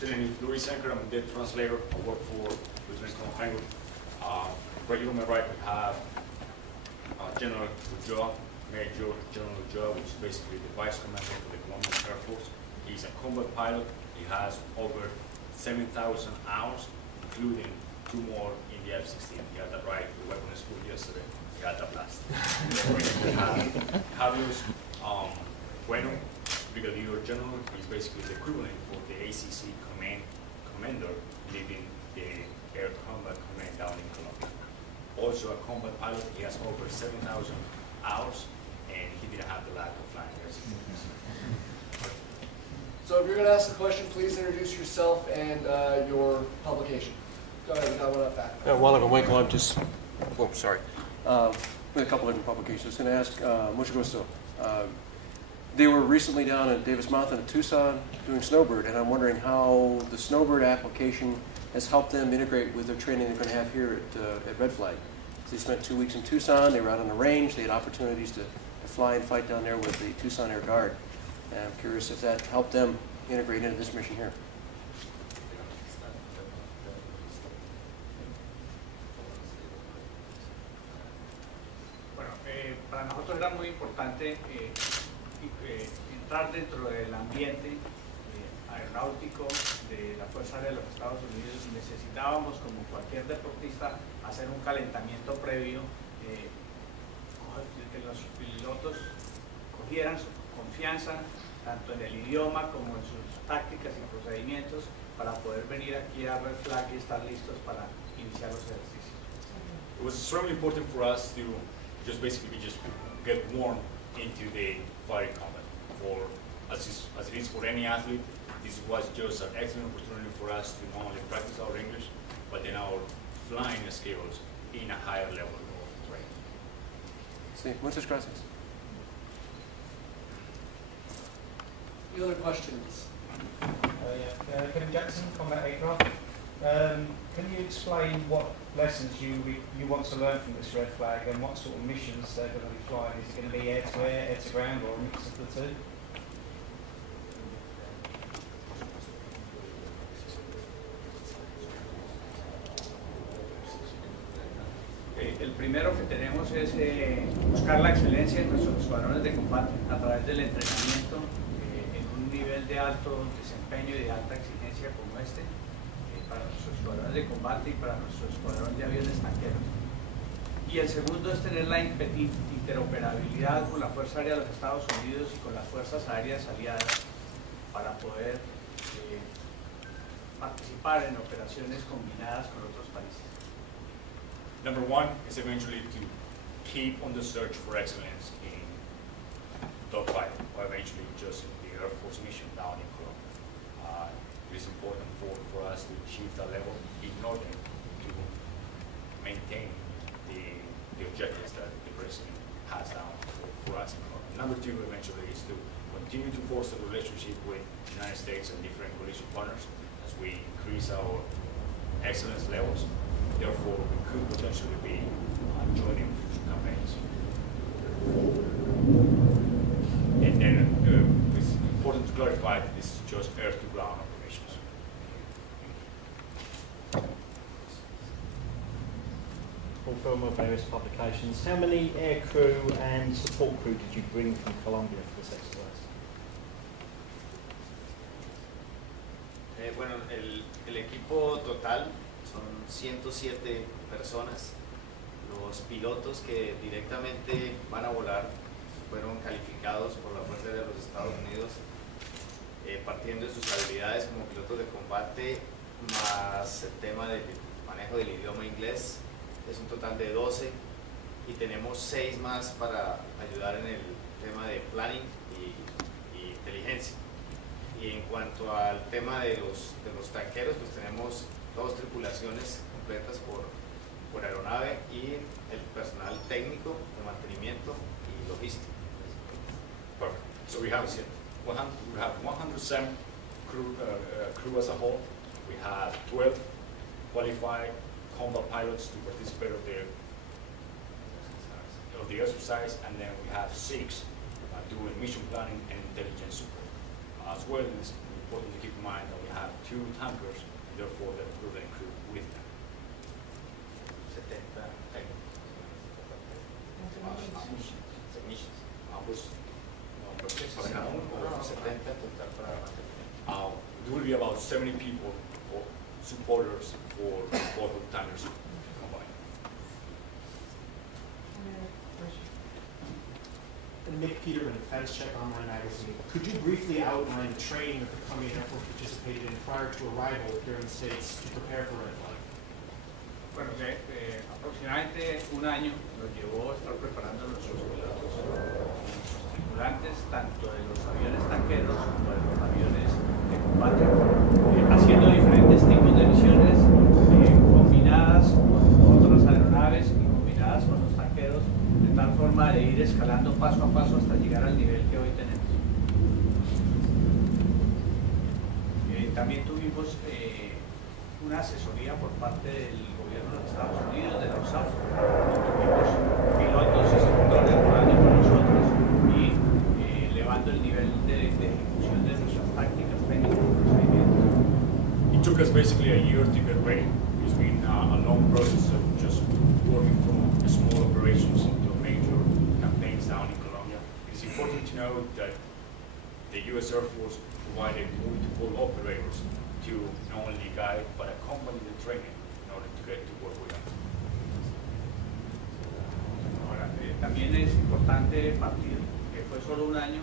Lieutenant Luis Anchor, I'm the translator. I work for Lieutenant Colonel Franco. Right here on my right, we have General Ulloa, Major General Ulloa, which is basically the vice commander for the Colombian Air Force. He's a combat pilot. He has over 7,000 hours, including 2 more in the F-16. He had that right to the weapons school yesterday. He had that blast. We have Javier Bueno, Brigadier General. He's basically the equivalent for the ACC commander leading the Air Combat Command down in Colombia. Also a combat pilot. He has over 7,000 hours, and he didn't have the lack of flying F-16s. So if you're going to ask a question, please introduce yourself and your publication. Go ahead, we got one up back. While I'm awake, I'm just, oh, sorry. With a couple different publications. I was going to ask, mucho gusto. They were recently down at Davis Mountain in Tucson doing snowbird, and I'm wondering how the snowbird application has helped them integrate with their training they're going to have here at Red Flag. So they spent 2 weeks in Tucson, they were out on the range, they had opportunities to fly and fight down there with the Tucson Air Guard. And I'm curious if that helped them integrate into this mission here. Bueno, para nosotros era muy importante entrar dentro del ambiente aeronáutico de la Fuerza Aérea de los Estados Unidos. Necesitábamos, como cualquier deportista, hacer un calentamiento previo, que los pilotos cogieran su confianza tanto en el idioma como en sus tácticas y procedimientos para poder venir aquí a Red Flag y estar listos para iniciar los ejercicios. It was extremely important for us to just get warm into the fighting combat. As it is for any athlete, this was just an excellent opportunity for us to not only practice our English, but then our flying skills in a higher level of training. Sí, muchas gracias. Any other questions? Kevin Jackson, Combat Aircraft. Can you explain what lessons you want to learn from this Red Flag and what sort of missions they're going to be flying? Is it going to be air-to-air, air-to-ground, or a mix of the two? El primero que tenemos es buscar la excelencia en nuestros escuadrones de combate a través del entrenamiento en un nivel de alto desempeño y de alta exigencia como este, para nuestros escuadrones de combate y para nuestro escuadrón de aviones tanqueros. Y el segundo es tener la interoperabilidad con la Fuerza Aérea de los Estados Unidos y con las Fuerzas Aéreas aliadas para poder participar en operaciones combinadas con otros países. Number one is eventually to keep on the search for excellence in dogfighting, or eventually just in the Air Force mission down in Colombia. It is important for us to achieve that level in order to maintain the objectives that the President has down for us in Colombia. Number two, eventually, is to continue to foster a relationship with the United States and different coalition partners as we increase our excellence levels. Therefore, we could potentially be joining future campaigns. And then it's important to clarify that this is just air-to-ground operations. Paul Filmer, various publications. How many air crew and support crew did you bring from Colombia for this exercise? Bueno, el equipo total son 107 personas. Los pilotos que directamente van a volar fueron calificados por la Fuerza Aérea de los Estados Unidos, partiendo de sus habilidades como pilotos de combate, más el tema del manejo del idioma inglés. Es un total de 12 y tenemos 6 más para ayudar en el tema de planning y inteligencia. Y en cuanto al tema de los tanqueros, pues tenemos 2 tripulaciones completas por aeronave y el personal técnico de mantenimiento y logístico. Perfect. So we have 107 crew as a whole. We have 12 qualified combat pilots to participate of the exercise, and then we have 6 doing mission planning and intelligence support. As well, it's important to keep in mind that we have 2 tankers, and therefore the equivalent crew with them. 70 Ambos, para cada uno, No, 70 total para mantener. there will be about 70 people or supporters for both of the tankers combined. Nick Peterman, Defense Check Online Magazine. Could you briefly outline the training that the Colombian Air Force participated in prior to arrival here in the States to prepare for red flag? Bueno, aproximadamente un año nos llevó a estar preparando nuestros pilotos, nuestros tripulantes, tanto de los aviones tanqueros como de los aviones de combate, haciendo diferentes tipos de misiones combinadas con otras aeronaves y combinadas con los tanqueros, de tal forma de ir escalando paso a paso hasta llegar al nivel que hoy tenemos. También tuvimos una asesoría por parte del gobierno de los Estados Unidos, de la USAF. Tuvimos pilotos instructores volando con nosotros y elevando el nivel de ejecución de nuestras tácticas, técnicas y procedimientos. It took us basically a year to get ready. It's been a long process of just working from small operations into major campaigns down in Colombia. It's important to know that the U.S. Air Force provided multiple operators to not only guide but accompany the training in order to get to work with them. Ahora, también es importante partir, que fue solo un año,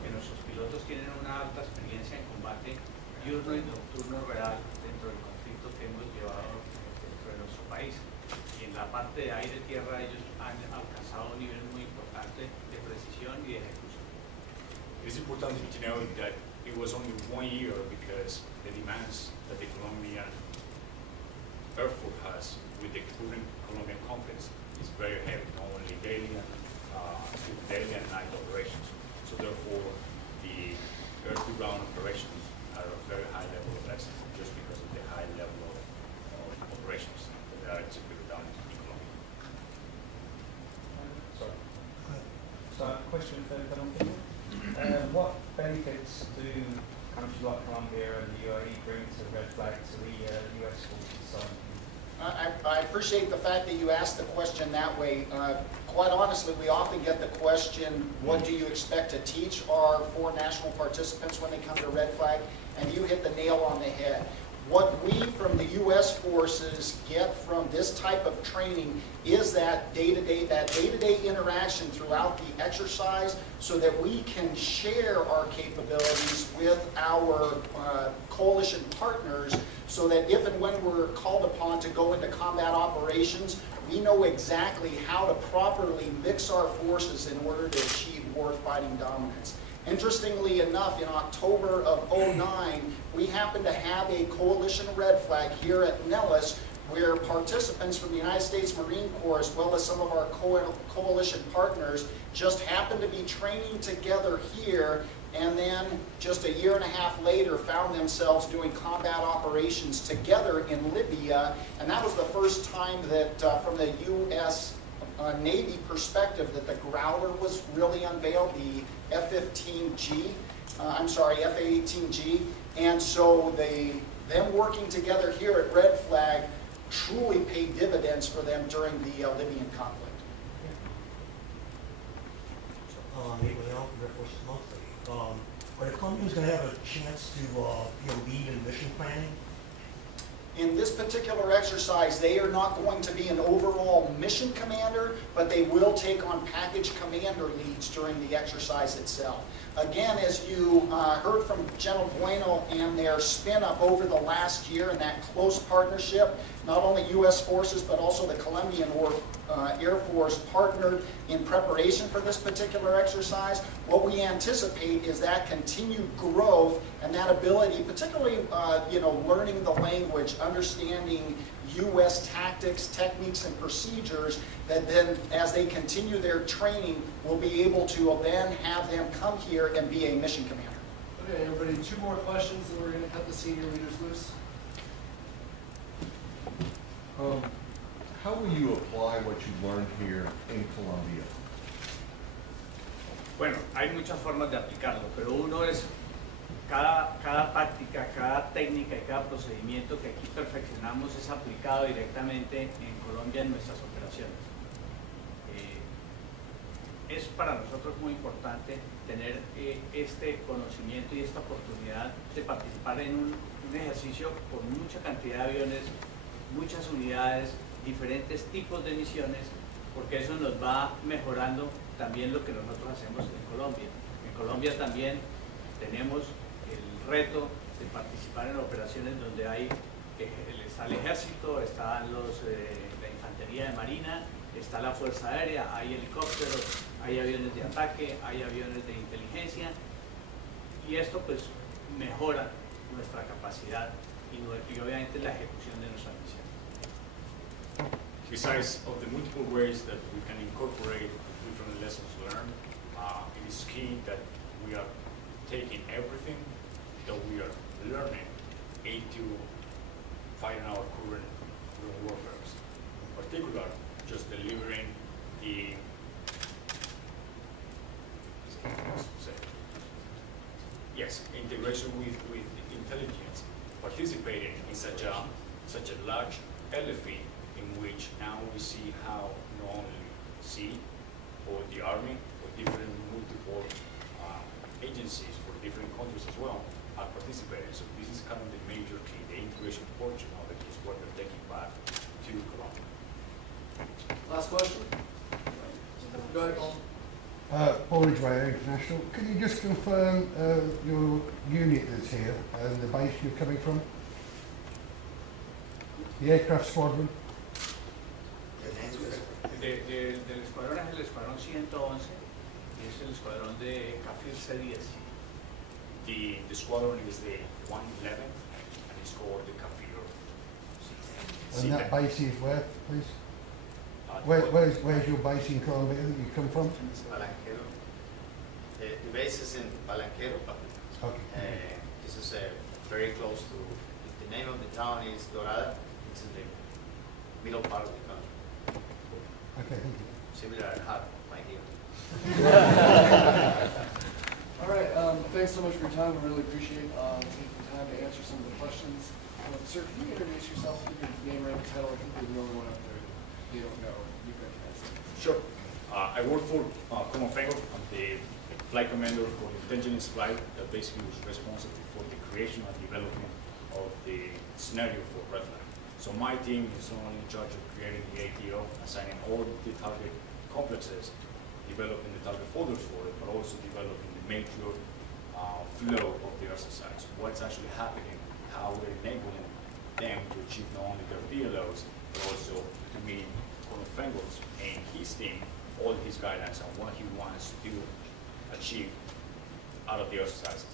que nuestros pilotos tienen una alta experiencia en combate diurno y nocturno real dentro del conflicto que hemos llevado dentro de nuestro país. Y en la parte de aire-tierra ellos han alcanzado un nivel muy importante de precisión y de ejecución. It is important to know that it was only 1 year because the demands that the Colombian Air Force has with the current Colombian conflicts is very heavy, not only daily and night operations. So therefore, the air-to-ground operations are a very high level of excellence just because of the high level of operations that are executed down in Colombia. Sorry. So, question for Colombian. What benefits do countries like Colombia and the UAE bring to red flag to the US forces side? I appreciate the fact that you asked the question that way. Quite honestly, we often get the question, what do you expect to teach our foreign national participants when they come to red flag? And you hit the nail on the head. What we from the U.S. forces get from this type of training is that day-to-day interaction throughout the exercise so that we can share our capabilities with our coalition partners so that if and when we're called upon to go into combat operations, we know exactly how to properly mix our forces in order to achieve warfighting dominance. Interestingly enough, in October of '09, we happened to have a coalition red flag here at Nellis where participants from the United States Marine Corps as well as some of our coalition partners just happened to be training together here and then just a year and a half later found themselves doing combat operations together in Libya. And that was the first time that from the U.S. Navy perspective that the Growler was really unveiled, the F-18G, F-18G. And so them working together here at Red Flag truly paid dividends for them during the Libyan conflict. Nate Leon from Air Force Monthly. Are the Colombians going to have a chance to lead in mission planning? In this particular exercise, they are not going to be an overall mission commander, but they will take on package commander leads during the exercise itself. Again, as you heard from General Bueno and their spin-up over the last year and that close partnership, not only U.S. forces but also the Colombian Air Force partnered in preparation for this particular exercise. What we anticipate is that continued growth and that ability, particularly learning the language, understanding U.S. tactics, techniques, and procedures, that then as they continue their training, we'll be able to then have them come here and be a mission commander. Okay, everybody, 2 more questions and we're going to cut the senior leaders loose. How will you apply what you learned here in Bueno, hay muchas formas de aplicarlo, pero uno es cada táctica, cada técnica y cada procedimiento que aquí perfeccionamos es aplicado directamente en Colombia en nuestras operaciones. Es para nosotros muy importante tener este conocimiento y esta oportunidad de participar en un ejercicio con mucha cantidad de aviones, muchas unidades, diferentes tipos de misiones, porque eso nos va mejorando también lo que nosotros hacemos en Colombia. En Colombia también tenemos el reto de participar en operaciones donde está el ejército, están la infantería de marina, está la fuerza aérea, hay helicópteros, hay aviones de ataque, hay aviones de inteligencia, y esto pues mejora nuestra capacidad y obviamente la ejecución de nuestra misión. Besides of the multiple ways that we can incorporate different lessons learned, it is key that we are taking everything that we are learning into fighting our current warfare. In particular, just delivering the integration with intelligence, participating in such a large LFE in which now we see how not only sea or the army or different multiple agencies for different countries as well are participating. So this is kind of the major key, the integration portion of it is what we're taking back to Colombia. Last question? Go ahead, Paul. Brig.Gen International. Can you just confirm your unit that's here and the base you're coming from? The aircraft squadron? Del escuadrón es el escuadrón 111 y es el escuadrón de CAFIR C-10. The squadron is the 111 and it's called the Cafir. And that base is where, please? Where's your base in Colombia that you come from? Palanquero. The base is in Palanquero. Okay. This is very close to, the name of the town is Dorada. It's in the middle part of the country. Okay, thank you. Similar and hot, my dear. All right, thanks so much for your time. We really appreciate taking the time to answer some of the questions. Sir, can you introduce yourself, give your name, rank, title? I think you're the only one out there they don't know. You can answer. Sure. I work for Common Fango. I'm the flight commander for the intelligence flight that basically was responsible for the creation and development of the scenario for red flag. So my team is not only in charge of creating the ATO, assigning all the target complexes, developing the target folders for it, but also developing the major flow of the exercise. What's actually happening, how we're enabling them to achieve not only their PLOs, but also to meet Colonel Fengo's and his team, all his guidance on what he wants to achieve out of the exercises.